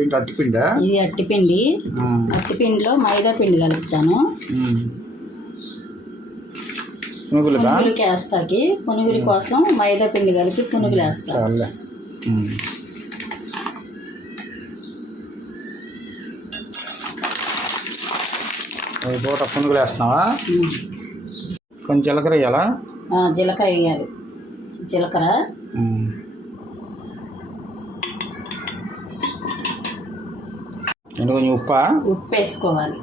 ఏంటి అట్టిపిండా ఇది అట్టిపిండి అట్టిపిండిలో మైదా పిండి కలుపుతాను. పునుగులకి వేస్తాకి పునుగుల కోసం మైదా పిండి కలిపి పునుగులు వేస్తా. పూట పునుగులు వేస్తున్నావా. కొంచెం జీలకర్ర వేయాలా? జీలకర్ర వేయాలి. జీలకర్ర. ఏంటి కొంచెం ఉప్పా ఉప్పు వేసుకోవాలి.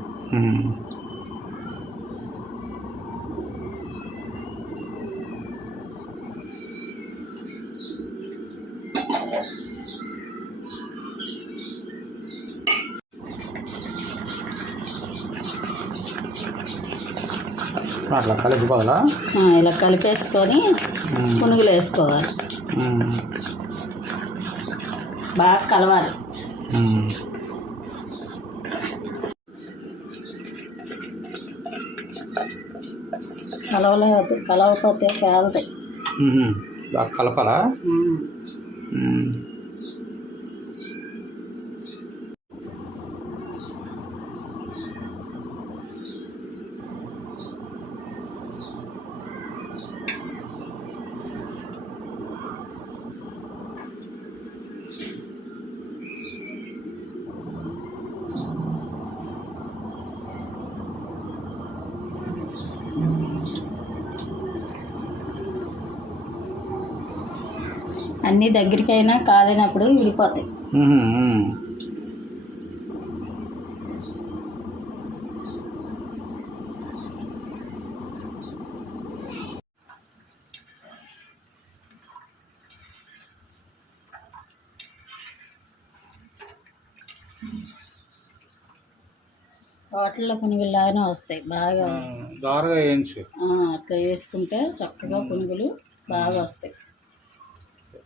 అట్లా కలిపిపోవాలా ఇలా కలిపేసుకొని. పునుగులు వేసుకోవాలి. బాగా కలవాలి కలవలేదు కలవకపోతే పేలుతాయి కలపాలా? అన్నీ దగ్గరికైనా కాలినప్పుడు విడిపోతాయి. హోటల్లో పునుగుల్లాగానే వస్తాయి బాగా దోరగా అట్లా వేసుకుంటే చక్కగా పునుగులు బాగా వస్తాయి.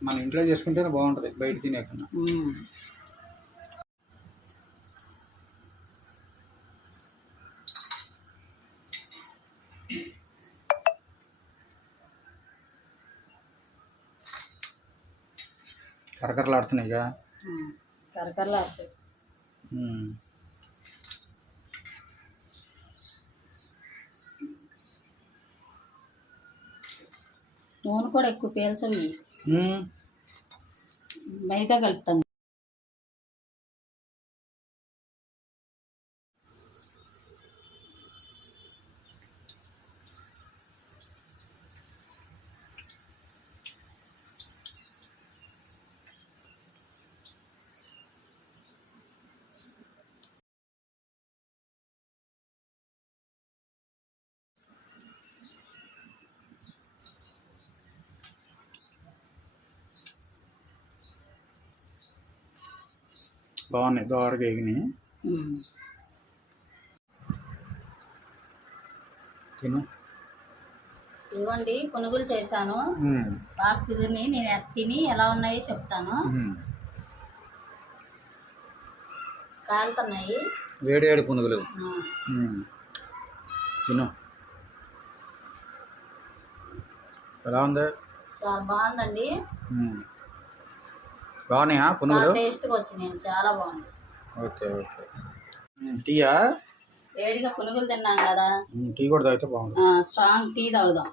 మన ఇంట్లో చేసుకుంటేనే బాగుంటుంది బయట తినేకన్నా. కరకరలాడుతున్నాయిగా. కరకరలాడతాయి. నూనె కూడా ఎక్కువ పీల్చవి ఉమ్. మైదా కలుపుతాను బాగున్నాయి దోరగా ఎగినాయి. తిను ఇదిగోండి పునుగులు చేశాను. బాగా కుదిరిని నేను తిని ఎలా ఉన్నాయో చెప్తాను. కాలుతున్నాయి వేడి వేడి పునుగులు. తిను ఎలా ఉంది చాలా బాగుందండి. బాగున్నాయా పునుగులు? టేస్ట్గా వచ్చినాయి. చాలా బాగుంది. Okay okay. ఉమ్, టీయా? వేడిగా పునుగులు తిన్నాం కదా. టీ కూడా తాగితే బాగుంది స్ట్రాంగ్ టీ తాగుదాం.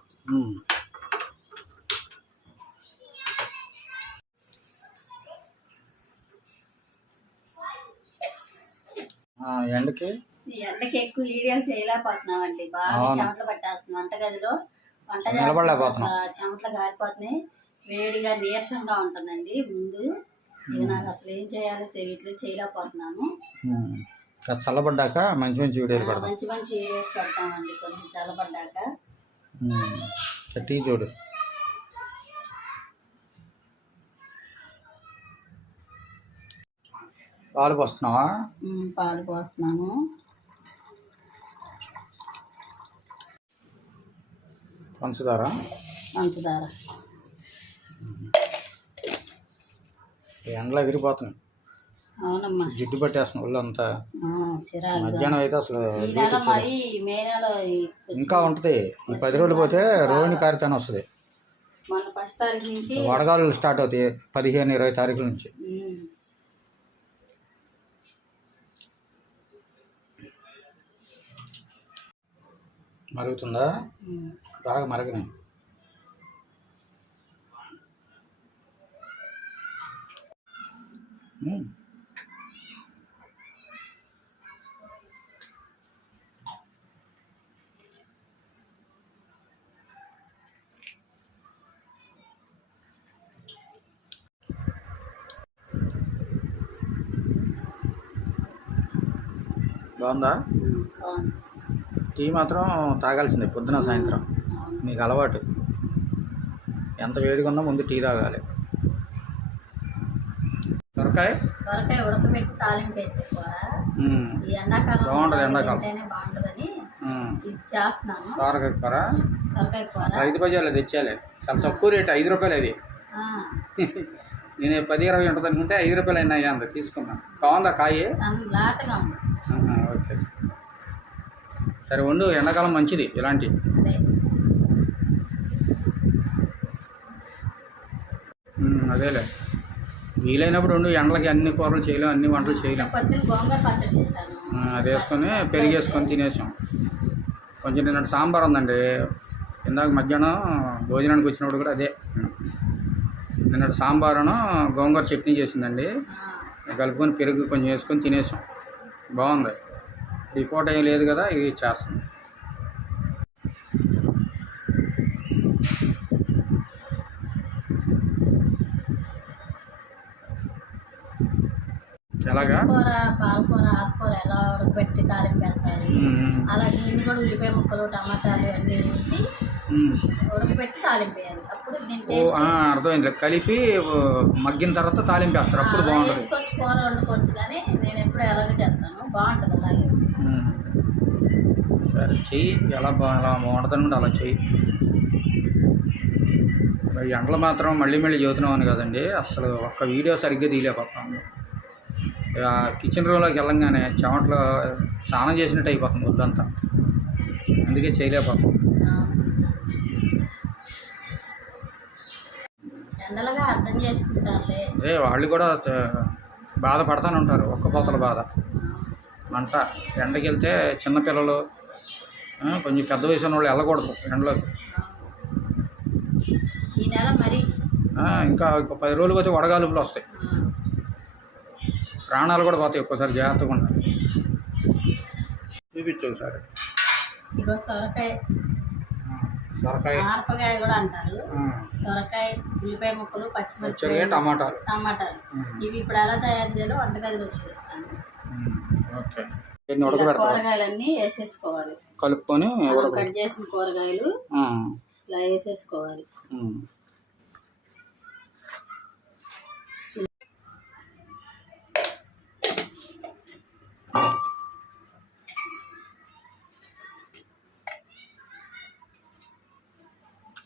ఎండకి? ఎండకి ఎక్కువ వీడియోలు చేయలేకపోతున్నామండి. బాగా అవును. చెమటలు పట్టేస్తుంది వంటగదిలో వంట. చేస్తున్నప్పుడు అసలు చెమటలు గారిపోతున్నాయి. వేడిగా నీరసంగా ఉంటుందండి. ముందు ఇక నాకు అసలు ఏం చేయాలో తెలియట్లేదు చేయలేకపోతున్నాను. చల్లబడ్డాక మంచి మంచి వీడియోలు ఆ, పెడదాం. మంచి మంచి వీడియోస్ పెడతామండి కొంచెం చల్లబడ్డాక. టీ చూడు. పాలు పోస్తున్నావా? పాలు పోస్తున్నాను. పంచదార పంచదార ఎండలో ఎగిరిపోతున్నాయి. జిడ్డు పట్టేస్తున్నాయి ఒళ్ళు అంతా. మధ్యాహ్నం అయితే అసలు ఇంకా ఉంటుంది. ఈ పది రోజులు పోతే రోహిణి కార్యక్రమం వస్తుంది. వడగాలు స్టార్ట్ అవుతాయి పదిహేను ఇరవై తారీఖుల నుంచి. మరుగుతుందా? బాగా మరగనే. బాగుందా ఉమ్, బాగుంది. టీ మాత్రం తాగాల్సిందే పొద్దున సాయంత్రం. నీకు అలవాటు ఎంత వేడిగా ఉన్నా ముందు టీ తాగాలి సొరకాయ? సొరకాయ ఉడకబెట్టి తాలింపు వేసే కూర మ్మ్. ఈ ఎండాకాలం బాగుంటది ఎండాకాలం. బాగుంటుందని. ఇది చేస్తున్నాను. సొరకాయ కూర సొరకాయ కూర ఐదు బజార్లు తెచ్చాలి చాలా తక్కువ రేటు ఐదు రూపాయలు అది నేను పది ఇరవై ఉంటుంది అనుకుంటే ఐదు రూపాయలు అయినా అంత తీసుకున్నా. బాగుందా కాయ? ఓకే. సరే వండు. ఎండాకాలం మంచిది ఇలాంటి. అదేలే. వీలైనప్పుడు రెండు ఎండలకి అన్ని కూరలు చేయలేం అన్ని వంటలు చేయలేం. అది వేసుకొని పెరిగి వేసుకొని తినేసాం. కొంచెం నిన్నటి సాంబార్ ఉందండి. ఇందాక మధ్యాహ్నం భోజనానికి వచ్చినప్పుడు కూడా అదే. నిన్నటి సాంబారును గోంగూర చట్నీ చేసిందండి. కలుపుకొని పెరుగు కొంచెం వేసుకొని తినేసాం. బాగుంది. రిపోర్ట్ ఏం లేదు కదా ఇది చేస్తాం. ఎలాగా? కూర పాలకూర ఆకుకూర ఎలా ఉడకబెట్టి తాలింపు పెడతారు. మ్మ్. అలా దీన్ని కూడా ఉల్లిపాయ ముక్కలు టమాటాలు అన్నీ వేసి. ఉడకబెట్టి తాలింపు వేయాలి. అప్పుడు అర్థమైంది. కలిపి మగ్గిన తర్వాత తాలింపు వేస్తారు. అప్పుడు బాగుంటుంది. వేసుకొచ్చి కూర వండుకోవచ్చు కానీ నేను ఎప్పుడు ఎలాగో చేస్తాను. బాగుంటుంది అలాగే. సరే చెయ్యి. ఎలా ఎలా బాగుంటుంది అలా చెయ్యి. ఎండలు మాత్రం మళ్ళీ మళ్ళీ చదువుతున్నామని కదండి. అసలు ఒక్క వీడియో సరిగ్గా తీయలేకపోతాం ఆ కిచెన్ రూమ్లోకి వెళ్ళంగానే చెమట్లో స్నానం చేసినట్టు అయిపోతుంది వద్దంతా అందుకే చేయలేకపోతాం ఆ. ఎండలుగా అర్థం చేసుకుంటారులే. అదే వాళ్ళు కూడా బాధపడతానే ఉంటారు ఒక్క పోతల బాధ. మంట ఎండకి వెళ్తే చిన్నపిల్లలు కొంచెం పెద్ద వయసు ఉన్న వాళ్ళు వెళ్ళకూడదు ఎండలోకి. ఈ నెల మరి? ఆ, ఇంకా ఇంకో పది రోజులు పోతే వడగాలుపులు వస్తాయి. ప్రాణాలు కూడా పోతాయి ఒక్కోసారి జాగ్రత్తగా ఉండాలి. చూపించు ఒకసారి. ఇగో సొరకాయ. సొరకాయ. ఆర్పకాయ కూడా అంటారు. సొరకాయ ఉల్లిపాయ ముక్కలు పచ్చిమిరపకాయ టమాటాలు. టమాటాలు. ఇవి ఇప్పుడు ఎలా తయారు చేయాలో వంటగదిలో చూపిస్తాను. ఓకే. కూరగాయలన్నీ వేసేసుకోవాలి. కలుపుకొని కట్ చేసిన కూరగాయలు ఇలా వేసేసుకోవాలి.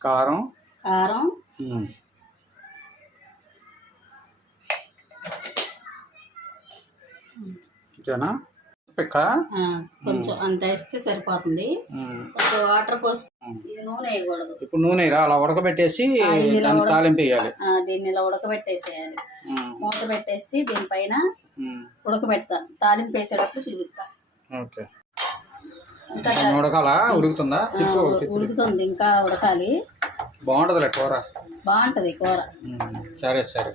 కారం. కారం. ఇంతేనా పిక్క కొంచెం అంత వేస్తే సరిపోతుంది. వాటర్ పోసి. ఇది నూనె వేయకూడదు. ఇప్పుడు నూనె అలా ఉడకబెట్టేసి దాన్ని తాలింపు వేయాలి. దీన్ని ఇలా ఉడకబెట్టేసేయాలి. మూత పెట్టేసి దీనిపైన ఉడకబెడతా. తాలింపు వేసేటప్పుడు చూపిస్తా ఓకే. ఉడకాలా? ఉడుకుతుందా? ఉడుకుతుంది. ఇంకా ఉడకాలి. బాగుంటుందిలే కూర. బాగుంటది కూర. సరే సరే.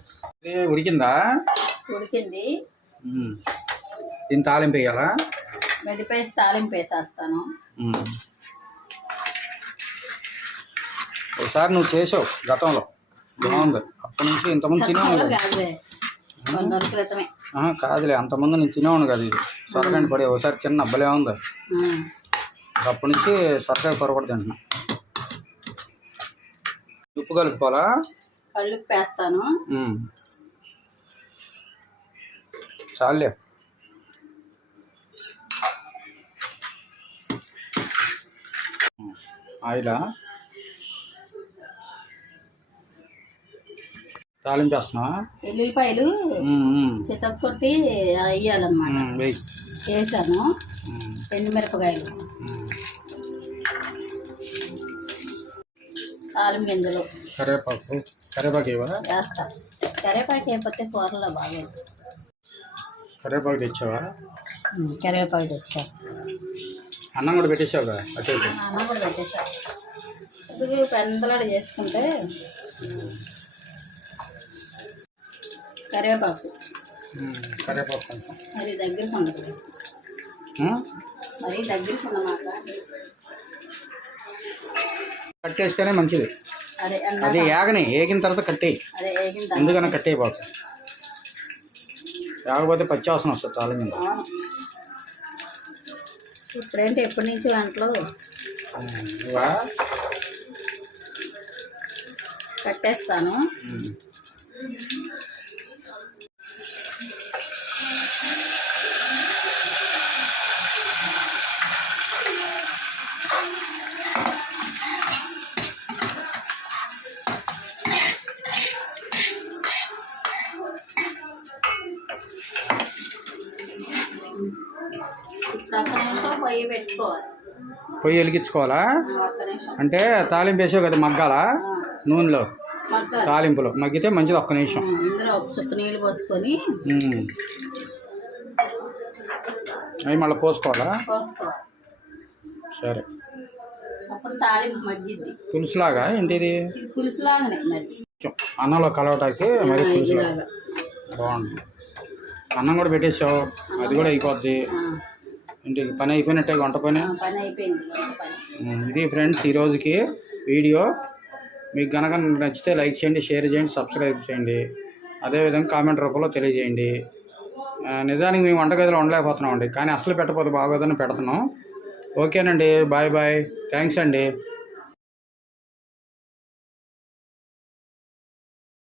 ఉడికిందా? ఉడికింది. దీన్ని తాలింపు వేయాలా? మెదిపేసి తాలింపు వేసేస్తాను. ఒకసారి నువ్వు చేసావు గతంలో. బాగుంది. అప్పటి నుంచి ఇంతకుముందు తినేవాను కదా. కాదులే. అంతకుముందు నేను తినేవాను కదా ఇది. సొరకాయ పడే. ఒకసారి చిన్న అబ్బలే ఉంది. అప్పటి నుంచి సొరకాయ కూర కూడా తింటున్నా. ఉప్పు కలుపుకోవాలా? ఉమ్. చాలే. ఆయిలా? తాలింపు వేస్తున్నావా ఉమ్. చితక్ కొట్టి వేయాలన్నమాట. వేసాను. ఎండుమిరపకాయలు. తాలింపు గింజలు. కరివేపాకు కరివేపాకు వేస్తా. కరివేపాకు వేయకపోతే కూరలో బాగోదు. కరివేపాకు తెచ్చావా? కరివేపాకు తెచ్చా. అన్నం కూడా పెట్టేసావు కదా అటు అన్నం కూడా పెట్టేసా. కొద్దిగా పెందలాడ చేసుకుంటే కరివేపాకు. కరివేపాకు మరి ఉండదు ఉమ్, మరి ఉండమాక కట్టేస్తేనే మంచిది. అదే ఏగని ఏగిన తర్వాత కట్టేయి తర్వాత. ఎందుకన్నా కట్టేయబాకు లేకపోతే పచ్చాసన వస్తుంది తాళం మీద. ఇప్పుడేంటి ఎప్పటి నుంచి వంటలు ఇవా? కట్టేస్తాను ఉమ్. ఇప్పుడు ఒక్క నిమిషం పొయ్యి పెట్టుకోవాలి పొయ్యి వెలిగించుకోవాలా? అంటే తాలింపు వేసావు కదా మగ్గాల? నూనెలో? తాలింపులో. మగ్గితే మంచిది ఒక్క నిమిషం. ఆ, ఇందులో ఒక చుక్క నీళ్ళు పోసుకొని. అవి మళ్ళీ పోసుకోవాలా? పోసుకోవాలి. సరే. అప్పుడు తాలింపు మగ్గిద్ది. పులుసులాగా ఏంటి ఇది ఇది పులుసులాగానే మరి. కొంచెం అన్నంలో కలవటానికి మరి పులుసులాగా. బాగుంది. అన్నం కూడా పెట్టేసావు. అది కూడా అయిపోద్ది. ఇంటికి పని అయిపోయినట్టే వంట పని? ఆ, పని అయిపోయింది వంట పని. ఉమ్, ఇది ఫ్రెండ్స్ ఈ రోజుకి వీడియో. మీకు కనుక నచ్చితే లైక్ చేయండి షేర్ చేయండి సబ్స్క్రైబ్ చేయండి. అదేవిధంగా కామెంట్ రూపంలో తెలియజేయండి. నిజానికి మేము వంటగదిలో ఉండలేకపోతున్నాం అండి కానీ అసలు పెట్టకపోతే బాగోదని పెడుతున్నాం. ఓకేనండి బాయ్ బాయ్. థ్యాంక్స్ అండి.